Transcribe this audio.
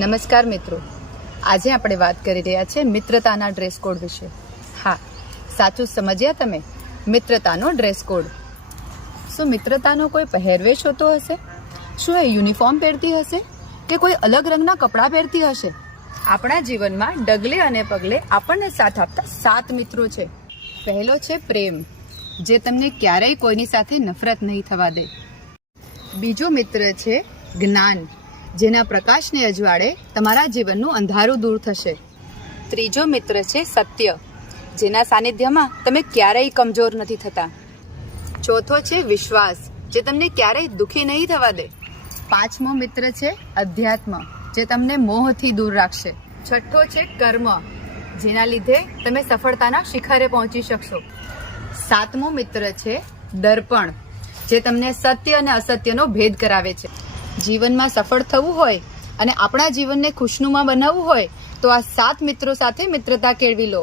નમસ્કાર મિત્રો, આજે આપણે વાત કરી રહ્યા છીએ મિત્રતાના ડ્રેસ કોડ વિશે. હા, સાચું સમજ્યા તમે, મિત્રતાનો ડ્રેસ કોડ. શું મિત્રતાનો કોઈ પહેરવેશ હોતો હશે? શું એ યુનિફોર્મ પહેરતી હશે કે કોઈ અલગ રંગના કપડાં પહેરતી હશે? આપણા જીવનમાં ડગલે અને પગલે આપણને સાથ આપતા 7 મિત્રો છે. પહેલો છે પ્રેમ, જે તમને ક્યારેય કોઈની સાથે નફરત નહીં થવા દે. બીજો મિત્ર છે જ્ઞાન, જેના પ્રકાશને અજવાળે તમારા જીવનનું અંધારું દૂર થશે. ત્રીજો મિત્ર છે સત્ય, જેના સાનિધ્યમાં તમે ક્યારેય કમજોર નથી થતા. ચોથો છે વિશ્વાસ, જે તમને ક્યારેય દુઃખી નહીં થવા દે. પાંચમો મિત્ર છે અધ્યાત્મ, જે તમને મોહથી દૂર રાખશે. છઠ્ઠો છે કર્મ, જેના લીધે તમે સફળતાના શિખરે પહોંચી શકશો. સાતમો મિત્ર છે દર્પણ, જે તમને સત્ય અને અસત્યનો ભેદ કરાવે છે. જીવનમાં સફળ થવું હોય અને આપણા જીવનને ખુશનુમા બનાવવું હોય તો આ 7 મિત્રો સાથે મિત્રતા કેળવી લો.